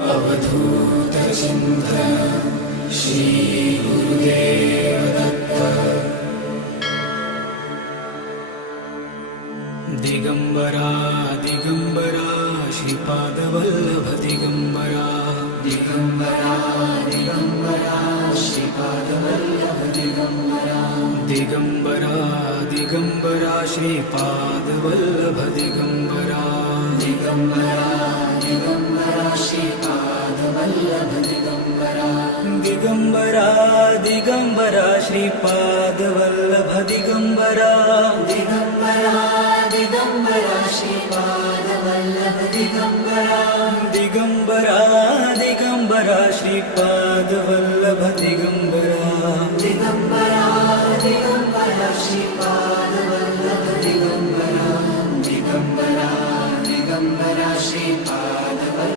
अवधूत चिंतन श्री गुरुदेव दत्त. दिगंबरा दिगंबरा श्रीपाद वल्लभ दिगंबरा. दिगंबरा दिगंबरा श्रीपाद वल्लभ दिगंबरा. दिगंबरा दिगंबरा श्रीपाद वल्लभ दिगंबरा. दिगंबरा दिगंबरा श्रीपाद वल्लभ दिगंबरा. दिगंबरा दिगंबरा श्रीपाद वल्लभ दिगंबरा. दिगंबरा दिगंबरा श्रीपाद वल्लभ दिगंबरा. दिगंबरा दिगंबरा श्रीपाद वल्लभ दिगंबरा. दिगंबरा दिगंबरा श्रीपाद